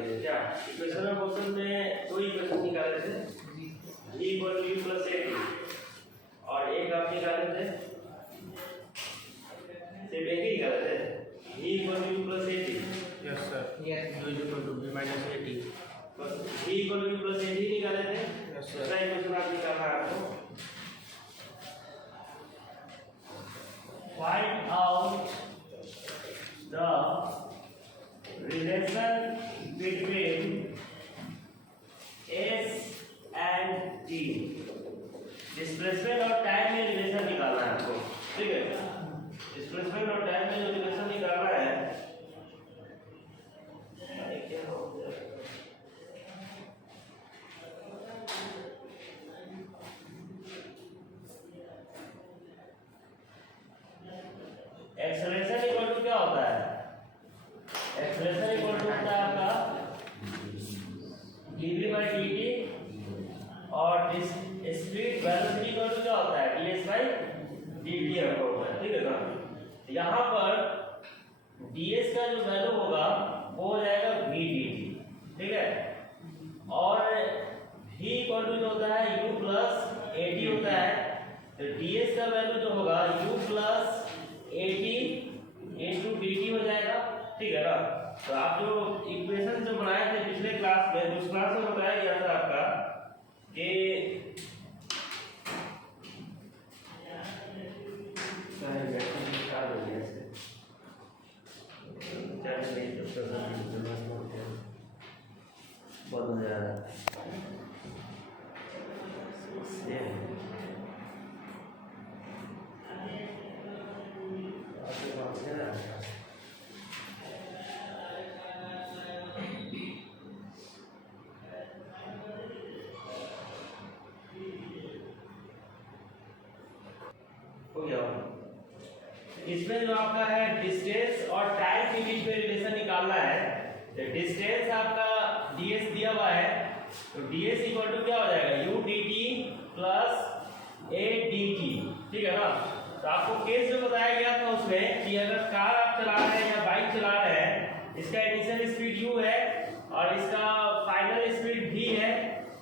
लीजिए। क्या equation of motion में दो इक्वेशन निकाले थे, v equal to u plus a और एक आप निकाले थे, सिर्फ एक ही निकाले थे, v equal to u plus a। Yes sir, yes u equal to b minus a t। बस v equal to u plus a निकाले थे। Yes sir. दूसरा इक्वेशन आप निकालना है आपको, find out the relation between s and t। Displacement और time में रिलेशन निकालना है आपको, ठीक है। डिस्प्लेसमेंट और टाइम में जो रिलेशन निकालना है, क्या हो गया, एक्सेलरेशन इक्वल टू क्या होता है, एक्सेलरेशन इक्वल टू होता है आपका dv by dt और स्पीड वेलोसिटी इक्वल टू क्या होता है ds by dt आपका होता है, ठीक है ना। यहाँ पर ds का जो वैल्यू होगा वो हो जाएगा v dt, ठीक है। और v इक्वल टू जो होता है u प्लस at होता है, तो ds का वैल्यू जो होगा u plus at into dt हो जाएगा, ठीक है ना। तो आप जो इक्वेशन जो बनाए थे पिछले क्लास में, उस क्लास में बताया गया था आपका कि बंद हो जा रहा है। हो गया। इसमें जो आपका है डिस्टेंस और टाइम के बीच में रिलेशन निकालना है। तो डिस्टेंस आपका ds दिया हुआ है, तो ds इक्वल टू क्या हो जाएगा u dt plus a dt, ठीक है ना। तो आपको केस जो बताया गया था उसमें कि अगर कार आप चला रहे हैं या बाइक चला रहे हैं, इसका इनिशियल स्पीड u है और इसका फाइनल स्पीड v है,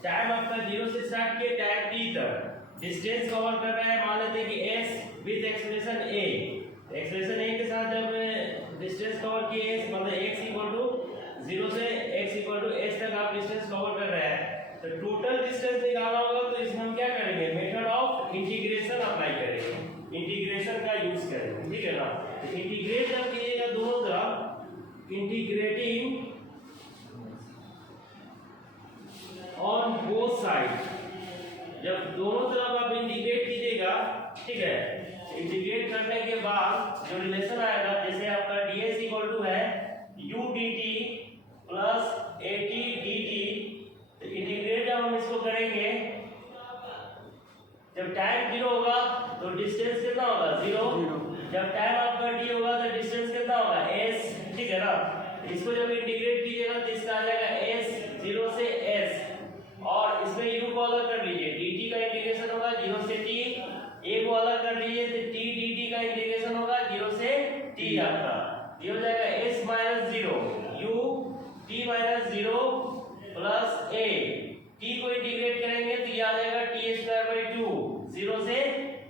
टाइम आपका 0 से स्टार्ट किए टाइम t तक, डिस्टेंस कवर कर रहा है, मान लेते हैं कि s with expression a, expression a के साथ जब डिस्टेंस कवर किए s मतलब x इक्वल टू 0 से x इक्वल टू s तक आप डिस्टेंस कवर कर रहे हैं, तो टोटल डिस्टेंस निकालना होगा। तो इसमें हम क्या करेंगे, मेथड ऑफ इंटीग्रेशन अप्लाई करेंगे, इंटीग्रेशन का यूज करेंगे, ठीक है ना। तो इंटीग्रेट जब कीजिएगा दोनों तरफ, इंटीग्रेटिंग ऑन बोथ साइड, जब दोनों तरफ आप इंटीग्रेट कीजिएगा, ठीक है। इंटीग्रेट करने के बाद जो रिलेशन आएगा, जैसे आपका ds इक्वल टू है u dt plus at dt, तो इंटीग्रेट जब हम इसको करेंगे, जब टाइम 0 होगा तो डिस्टेंस कितना होगा 0, जब टाइम आपका t होगा तो डिस्टेंस कितना होगा s, ठीक है ना। इसको जब इंटीग्रेट कीजिएगा तो इसका आ जाएगा s 0 से s, और इसमें u को अलग कर लीजिए, dt का इंटीग्रेशन होगा 0 से t, a को अलग कर लीजिए तो t dt का इंटीग्रेशन होगा 0 से t, आपका ये हो जाएगा s minus 0 u t minus 0 plus a, t को इंटीग्रेट करेंगे तो ये आ जाएगा t स्क्वायर बाई 2, 0 से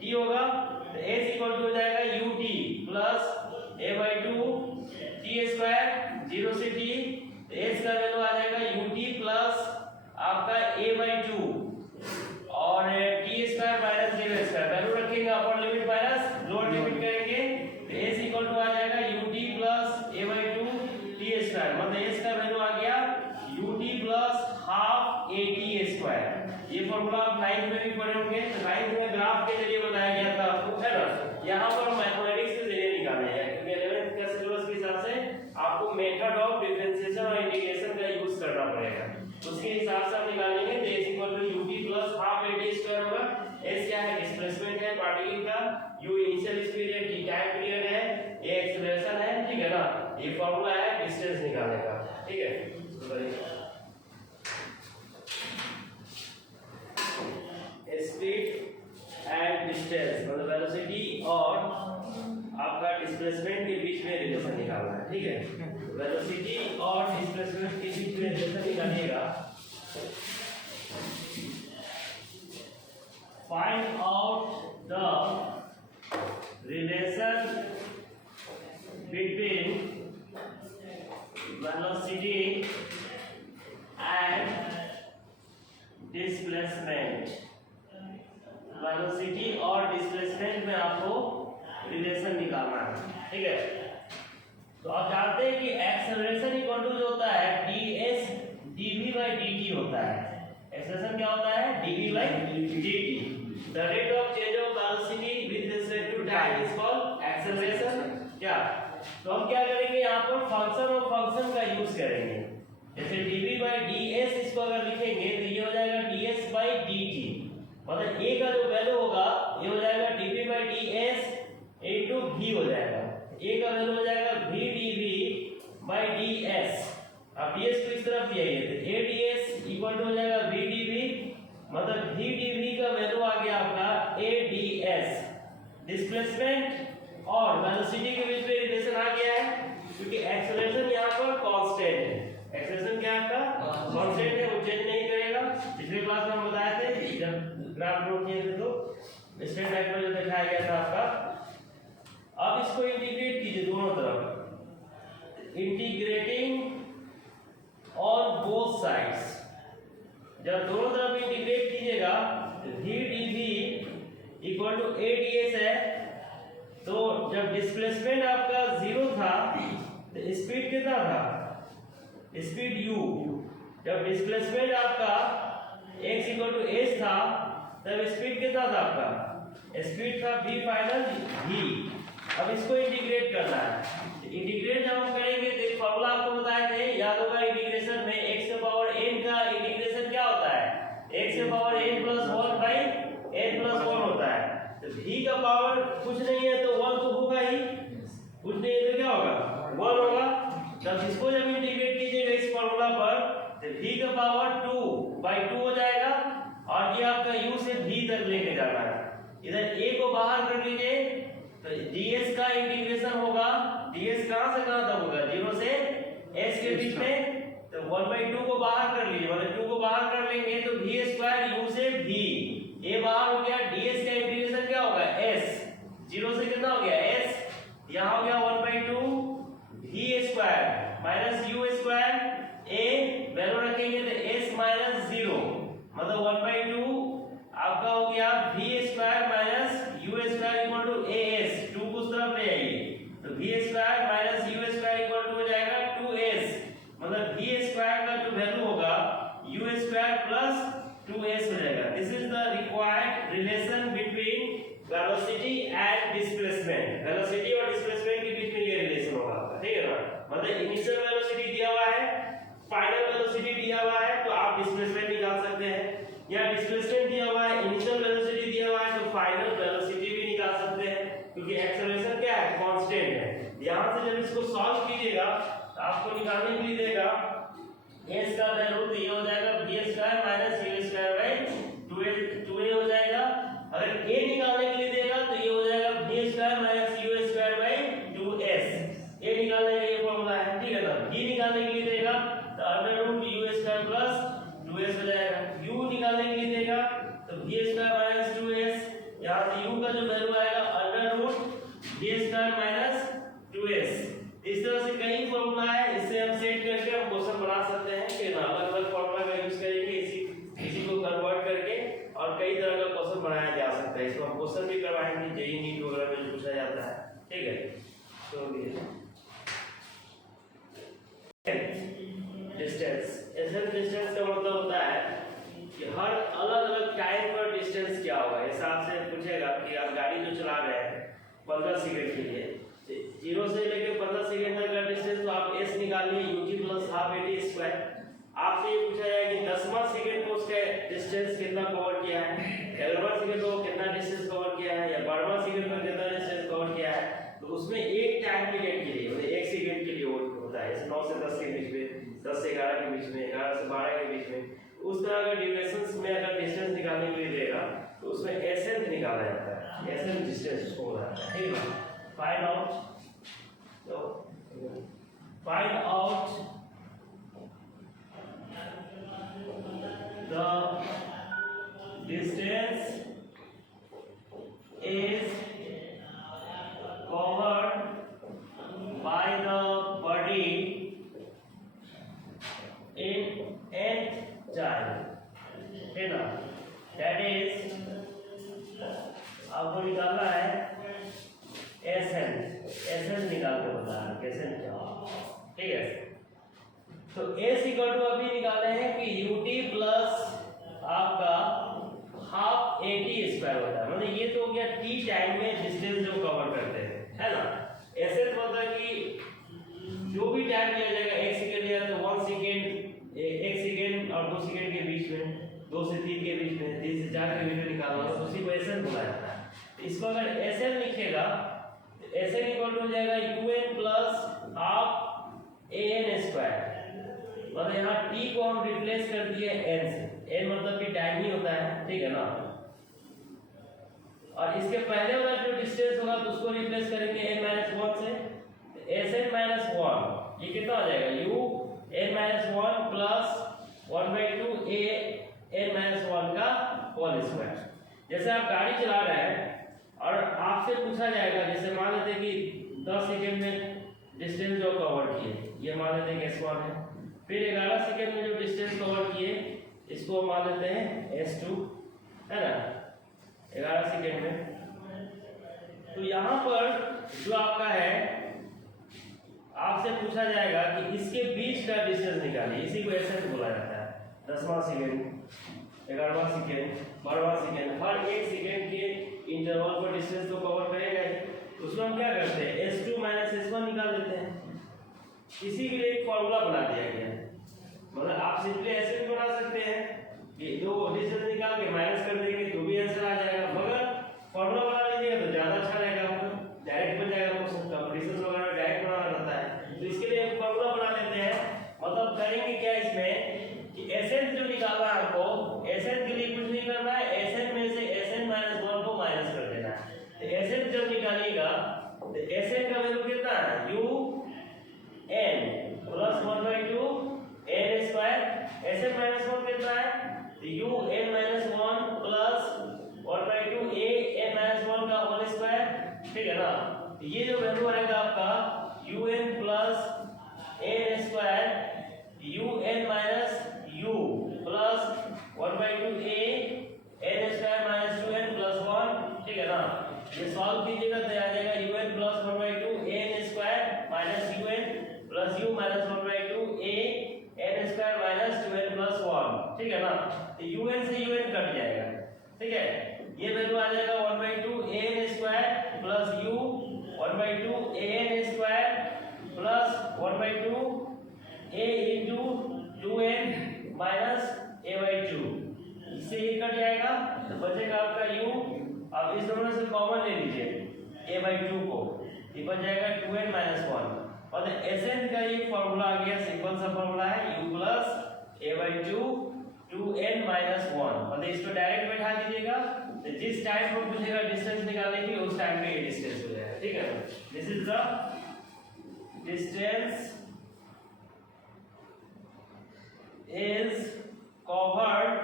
t होगा, तो s इक्वल टू हो जाएगा ut plus a by 2 t square 0 से t, तो s का वैल्यू आ जाएगा ut प्लस आपका a बाई 2 और t square minus 0 square, value रखेंगे upper limit minus lower limit करेंगे, तो s इक्वल टू आ जाएगा ut plus a by 2 t square, मतलब s का वैल्यू आ गया ut plus half at square. ये फॉर्मूला आप 9th में भी पढ़े होंगे, तो 9th में ग्राफ के जरिए बताया गया था आपको, है ना। यहाँ पर मैथमेटिक्स के जरिए निकालने हैं, क्योंकि 11th का सिलेबस के हिसाब से आपको मेथड ऑफ डिफरेंशिएशन और इंटीग्रेशन का यूज करना पड़ेगा, उसके हिसाब से हम निकालेंगे। तो s equal to ut plus half at square होगा, s क्या है डिस्प्लेसमेंट है पार्टिकल का, u इनिशियल स्पीड है, t टाइम पीरियड है, a एक्सेलरेशन है, ठीक है ना। ये फार्मूला है डिस्टेंस निकालने का, ठीक है। स्पीड एंड डिस्टेंस मतलब वेलोसिटी और आपका डिस्प्लेसमेंट के बीच में रिलेशन निकालना है, ठीक है। वेलोसिटी और डिस्प्लेसमेंट के बीच में रिलेशन निकालिएगा। Find out the relation between velocity and displacement. Velocity और डिस्प्लेसमेंट में आपको रिलेशन निकालना है, ठीक है। तो आप जानते हैं कि एक्सेलरेशन इक्वल टू जो होता है ds dv/dt होता है। एक्सेलरेशन क्या होता है? dv/dt। The rate of change of velocity with respect to time is called acceleration. क्या? तो हम क्या करेंगे यहाँ पर फंक्शन ऑफ फंक्शन का यूज करेंगे। जैसे dv/ds इसको अगर लिखेंगे तो ये हो जाएगा ds/dt, मतलब a का जो वैल्यू होगा ये हो जाएगा dv/ds इनटू v हो जाएगा। a का वैल्यू हो जाएगा v dv/ds। अब ds को इस तरफ ले आइए तो a ds इक्वल टू हो जाएगा v dv, मतलब v dv का वैल्यू आ गया आपका a ds। डिस्प्लेसमेंट और वेलोसिटी के बीच में रिलेशन आ गया है क्योंकि एक्सेलरेशन यहाँ पर कांस्टेंट है। एक्सेलरेशन क्या है आपका? कांस्टेंट है, वो चेंज नहीं करेगा। पिछले क्लास में हम बताए थे जब ग्राफ ड्रॉ किए थे तो स्ट्रेट लाइन में जो दिखाया गया था आपका। अब इसको इंटीग्रेट कीजिए दोनों तरफ, इंटीग्रेटिंग ऑन बोथ साइड्स। जब दोनों तरफ इंटीग्रेट कीजिएगा तो v dv equal to a ds है। तो जब डिस्प्लेसमेंट आपका 0 था तो स्पीड कितना था? Speed u। जब डिस्प्लेसमेंट आपका x इक्वल टू h था तब स्पीड कितना था आपका? स्पीड था v फाइनल v। अब इसको इंटीग्रेट करना है। इंटीग्रेट जब हम करेंगे तो एक फॉर्मूला आपको बताए थे, याद होगा इंटीग्रेशन में x के पावर n का इंटीग्रेशन क्या होता है? x के power n plus 1 by n plus 1 होता है। तो v का पावर कुछ नहीं है तो 1 तो होगा ही, कुछ नहीं है तो क्या होगा? 1 होगा। तब इसको जब इंटीग्रेट कीजिएगा इस फॉर्मूला पर तो v का पावर 2/2 हो जाएगा और ये आपका u से v तक लेके जाना है। इधर a को बाहर कर लीजिए तो ds का इंटीग्रेशन होगा। ds कहां से कहां तक होगा? 0 से s के बीच में। तो 1/2 को बाहर कर लीजिए, मतलब 2 को बाहर कर लेंगे तो v² u से v, a बाहर हो गया। ds का इंटीग्रेशन क्या होगा? s। 0 से कितना हो गया? s। यहां हो गया 1/2 v² minus u²। a value रखेंगे तो s माइनस 0, मतलब 1/2 आपका हो गया v² minus u² equal to as। 2 को उस तरफ ले आइए तो v² minus u² equal to हो जाएगा 2s, मतलब v² का जो वैल्यू होगा u² प्लस 2s हो जाएगा। This is the required relation between velocity and displacement. Velocity और डिस्प्लेसमेंट के बीच में ये रिलेशन होगा, ठीक है ना? मतलब इनिशियल वेलोसिटी दिया हुआ है, फाइनल वेलोसिटी दिया हुआ है तो आप डिस्प्लेसमेंट निकाल सकते हैं, या डिस्प्लेसमेंट दिया हुआ है, इनिशियल वेलोसिटी दिया हुआ है तो फाइनल वेलोसिटी भी निकाल सकते हैं क्योंकि एक्सेलरेशन क्या है? कांस्टेंट है। यहां से जब इसको सॉल्व कीजिएगा तो आपको निकालने के लिए देगा s का वैल्यू तो ये हो जाएगा v² माइनस u² 2a हो जाएगा। अगर a निकालने के लिए देगा तो ये हो जाएगा v² minus u² 2s। a निकालने का ये फॉर्मूला है, ठीक है ना? v निकालने के लिए देगा तो √u² प्लस 2s हो जाएगा। u निकालने के लिए देगा तो v² माइनस 2s, यहां से u का जो वैल्यू आएगा √v² माइनस 2s। इस तरह से कई फॉर्मूला है, इससे हम सेट करके हम क्वेश्चन बना सकते हैं कि ना अलग-अलग फॉर्मूला का यूज करेंगे इसी को कन्वर्ट करके और कई तरह का क्वेश्चन बनाया जा सकता है। इसको हम क्वेश्चन भी करवाएंगे जेईई नीट वगैरह में पूछा जाता है, ठीक है? तो डिस्टेंस, एसएल डिस्टेंस का मतलब होता है कि हर अलग-अलग टाइम पर डिस्टेंस क्या होगा। जैसे आपसे पूछेगा कि आप गाड़ी जो चला रहे हैं 15 सेकंड के लिए, 0 से लेकर 15 सेकंड तक का डिस्टेंस तो आप s निकालिए ut प्लस हाफ at²। आपसे ये पूछा जाएगा कि 10वां सेकंड को उसका डिस्टेंस कितना कवर किया है, 11वां सेकंड को कितना डिस्टेंस कवर किया है, या 12वां सेकंड में कितना डिस्टेंस कवर किया है। तो उसमें एक टाइम पीरियड के लिए मतलब 1 सेकंड के लिए होता है, जैसे 9 से 10 के बीच में, 10 से 11 के बीच में, 11 से 12 के बीच में। उस तरह का ड्यूरेशंस में अगर डिस्टेंस निकालने के लिए देगा तो उसमें एसएन निकाला जाता है, एसएन डिस्टेंस हो रहा है, ठीक है? फाइंड आउट तो find out the distance is covered by the body in nth time, है ना? That is आपको निकालना है SN निकाल के बताना SN क्या, ठीक है? तो S इक्वल टू अभी निकाले हैं कि UT प्लस आपका हाफ AT स्क्वायर होता है, मतलब ये तो हो गया T टाइम में डिस्टेंस जो कवर करते हैं, है ना? SN मतलब कि जो भी टाइम लिया जाएगा 1 सेकंड या तो 1 सेकंड, 1 सेकंड और 2 सेकंड के बीच में, 2 से 3 के बीच में, 3 से 4 के बीच में निकालना है, उसी को SN बोला जाता है। इसको अगर SN लिखेगा तो SN इक्वल टू हो जाएगा UN plus half AN square, मतलब यहाँ T को हम रिप्लेस कर दिए N से, N मतलब कि टाइम ही होता है, ठीक है ना? और इसके पहले वाला जो डिस्टेंस होगा तो उसको रिप्लेस करेंगे n - 1 से, Sn - 1 ये कितना हो जाएगा UN - 1 प्लस 1/2 AN - 1 का होल स्क्वायर। जैसे आप गाड़ी चला रहे हैं और आपसे पूछा जाएगा, जैसे मान लेते हैं कि 10 सेकंड में डिस्टेंस जो कवर किए, ये मान लेते हैं कि S1 है, फिर 11 सेकंड में जो डिस्टेंस कवर किए इसको मान लेते हैं S2, है ना? 11 सेकंड में। तो यहाँ पर जो आपका है, आपसे पूछा जाएगा कि इसके बीच का डिस्टेंस निकालिए, इसी को SN बोला जाता है। 10वां सेकंड, 11वां सेकंड, 12वां सेकंड, हर एक सेकंड के इंटरवल पर डिस्टेंस तो कवर करेगा ही। उसमें हम क्या करते हैं, S2 - S1 निकाल लेते हैं। इसी के लिए एक फॉर्मूला बना दिया गया है, मतलब आप सिंपली ऐसे भी बना सकते हैं कि दो डिस्टेंस निकाल के माइनस कर देंगे तो भी आंसर आ जाएगा, मगर फॉर्मूला बना लीजिएगा तो ज्यादा अच्छा रहेगा, आपको डायरेक्ट बन जाएगा। क्वेश्चन कंपटीशन वगैरह डायरेक्ट बनाना रहता है, तो इसके लिए एक फॉर्मूला बना लेते हैं। मतलब करेंगे क्या इसमें कि SN जो निकालना है आपको, SN के लिए कुछ नहीं करना है, SN में से SN - 1 को माइनस कर देना है। तो SN जब निकालिएगा तो SN का वैल्यू कितना है, UN plus 1/2 AN square, SN - 1 कितना है, तो UN - 1 प्लस 1/2 AN - 1 का होल स्क्वायर, ठीक है ना? तो ये जो वैल्यू आएगा आपका UN plus AN square, UN minus U plus 1/2 AN square minus 2n plus 1, ठीक है ना? ये सॉल्व कीजिएगा तो आ जाएगा UN plus 1/2 AN square minus UN plus U minus 1/2 AN square minus 2n plus 1, ठीक है ना? तो UN से UN कट जाएगा, ठीक है? ये वैल्यू आ जाएगा 1/2 AN square plus U 1/2 AN square plus 1/2 A into 2n minus A/2, इससे ये कट जाएगा तो बचेगा आपका U। अब इस दोनों से कॉमन ले लीजिए A/2 को, ये बच जाएगा 2n - 1। और SN का ये फॉर्मूला आ गया, सिंपल सा फॉर्मूला है U प्लस A/2 2n - 1। और इसको डायरेक्ट बैठा दीजिएगा, तो जिस टाइम पर पूछेगा डिस्टेंस निकालने के लिए उस टाइम पे ये डिस्टेंस हो जाएगा, ठीक है? This is the distance is covered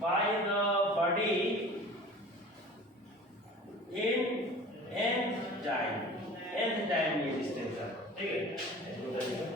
by the body in nth time ये डिस्टेंस है, ठीक है? इसको बताइएगा।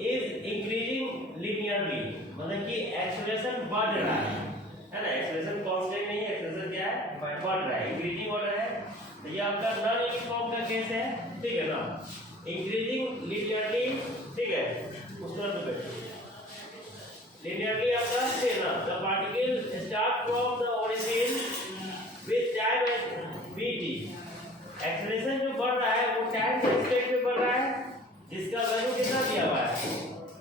इज इंक्रीजिंग लिनियरली, मतलब कि एक्सेलरेशन बढ़ रहा है ना, एक्सेलरेशन कांस्टेंट नहीं है, एक्सेलरेशन क्या है, बढ़ रहा है, इंक्रीजिंग हो रहा है। तो ये आपका नॉन यूनिफॉर्म का केस है, ठीक है ना, इंक्रीजिंग लिनियरली, ठीक है, उस तरह पे linearly आपका है ना, the particle start from the origin with time at vt, acceleration जो बढ़ रहा है वो टाइम के स्टेट पे बढ़ रहा है, जिसका वैल्यू कितना दिया हुआ है,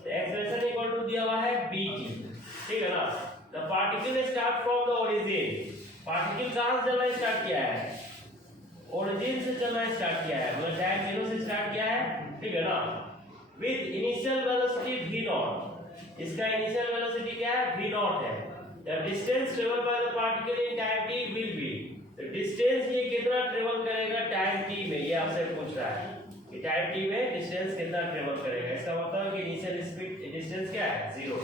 तो एक्सेलरेशन इक्वल टू दिया हुआ है vt, ठीक है ना। the particle start from the origin, particle कहां से चलना स्टार्ट किया है, ओरिजिन से चलना स्टार्ट किया है, मतलब टाइम 0 से स्टार्ट किया है, ठीक है ना, with initial velocity v naught, इसका इनिशियल वेलोसिटी क्या है, v नॉट है। The distance travel by the particle in time t will be, तो डिस्टेंस ये कितना ट्रेवल करेगा टाइम t में, ये आपसे पूछ रहा है कि टाइम t में डिस्टेंस कितना ट्रेवल करेगा। इसका मतलब है कि इनिशियल स्पीड डिस्टेंस क्या है, 0,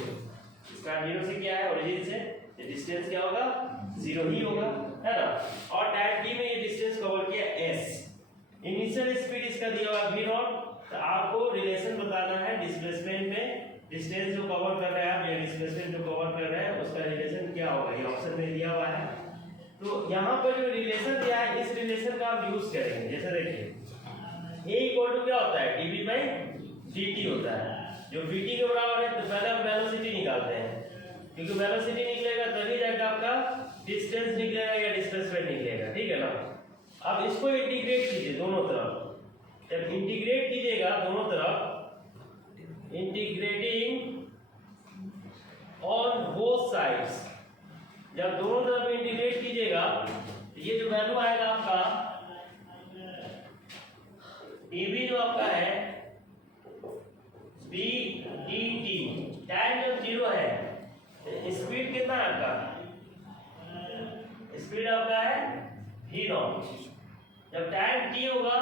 इसका 0 से क्या है, ओरिजिन से, तो डिस्टेंस क्या होगा, 0 ही होगा, है ना। और टाइम t में ये डिस्टेंस कवर किया s, इनिशियल स्पीड इसका दिया हुआ v नॉट, तो आपको रिलेशन बताना है डिस्प्लेसमेंट में, डिस्टेंस जो कवर कर रहा है या डिस्प्लेसमेंट जो कवर कर रहा है उसका रिलेशन क्या होगा, ये ऑप्शन में दिया हुआ है। तो यहाँ पर जो रिलेशन दिया है इस रिलेशन का आप यूज करेंगे, जैसे देखिए a इक्वल टू क्या होता है, dv बाई dt होता है, जो vt के बराबर है, तो पहले हम वेलोसिटी निकालते हैं, क्योंकि वेलोसिटी निकलेगा तभी जाकर आपका डिस्टेंस निकलेगा या डिस्प्लेसमेंट निकलेगा, ठीक है ना। अब इसको इंटीग्रेट कीजिए दोनों तरफ, जब इंटीग्रेट कीजिएगा दोनों तरफ, इंटीग्रेटिंग ऑन बोथ साइड्स, जब दोनों तरफ इंटीग्रेट कीजिएगा तो ये जो वैल्यू आएगा आपका dv जो आपका है b dt, टाइम जब 0 है, स्पीड कितना है आपका, स्पीड आपका है v नॉट, जब टाइम t होगा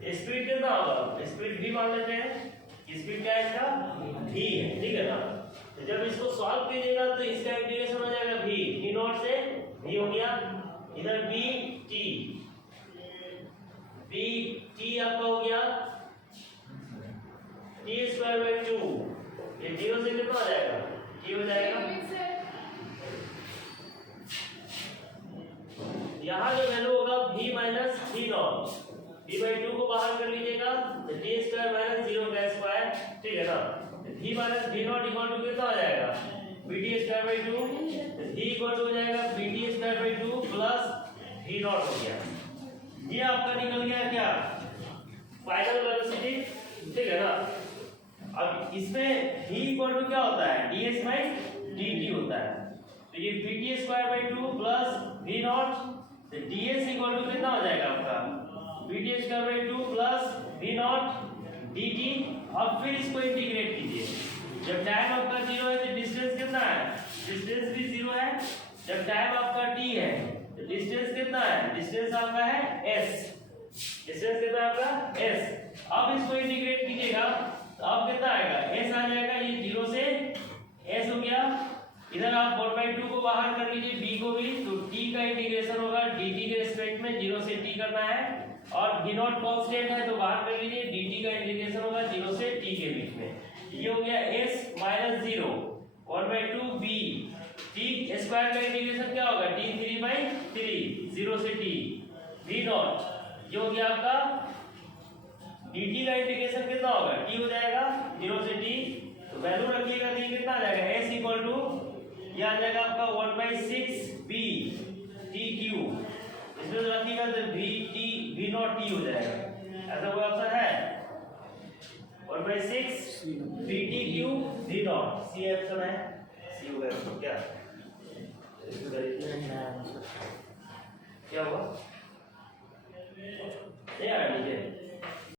स्पीड कितना होगा, स्पीड v मान लेते हैं, स्पीड क्या है इसका, v है, ठीक है ना। तो जब इसको सॉल्व कीजिएगा तो इसका इंटीग्रेशन हो जाएगा v नॉट से v हो गया, इधर b t आपका हो गया t स्क्वायर बाई 2, ये 0 से कितना हो जाएगा, t हो जाएगा, यहाँ जो वैल्यू होगा v minus v not, v by 2 को बाहर कर लीजिएगा तो t स्क्वायर माइनस 0 का स्क्वायर, ठीक है ना, v minus v naught equal to कितना हो जाएगा, vt स्क्वायर बाई 2, तो v इक्वल टू हो जाएगा vt square by 2 plus v not हो गया, ये आपका निकल गया क्या, फाइनल वेलोसिटी, ठीक है ना। अब इसमें v इक्वल टू क्या होता है, ds बाई dt होता है, तो ये vt square by 2 plus v not, तो ds इक्वल टू कितना हो जाएगा आपका, vt square by 2 plus v not dt। अब फिर इसको इंटीग्रेट कीजिए, जब टाइम आपका 0 है तो डिस्टेंस कितना है, डिस्टेंस भी 0 है, जब टाइम आपका t है तो डिस्टेंस कितना है, डिस्टेंस आपका है s, डिस्टेंस कितना है आपका s। अब इसको इंटीग्रेट कीजिएगा तो अब कितना आएगा, s आ जाएगा, ये 0 से s हो गया, इधर आप 1/2 को बाहर कर लीजिए b को भी, तो t का इंटीग्रेशन होगा dt के रिस्पेक्ट में 0 से t करना है, और v नॉट कांस्टेंट है तो बाहर कर लीजिए, dt का इंटीग्रेशन होगा 0 से t के बीच में, ये हो गया s minus 0 1/2 b, t square का इंटीग्रेशन क्या होगा, t 3/3 0 से t v नॉट, ये हो गया आपका dt का इंटीग्रेशन कितना होगा, t हो जाएगा 0 से t, तो वैल्यू रखिएगा तो ये कितना आ जाएगा, s इक्वल टू ये आ जाएगा आपका 1/6 b t क्यू, इसमें रखिएगा तो v नॉट t हो जाएगा, ऐसा कोई ऑप्शन है, 1/6 bt Q v naught, C option है, सी हो गया, क्या क्या हुआ, नहीं आ रहा नीचे।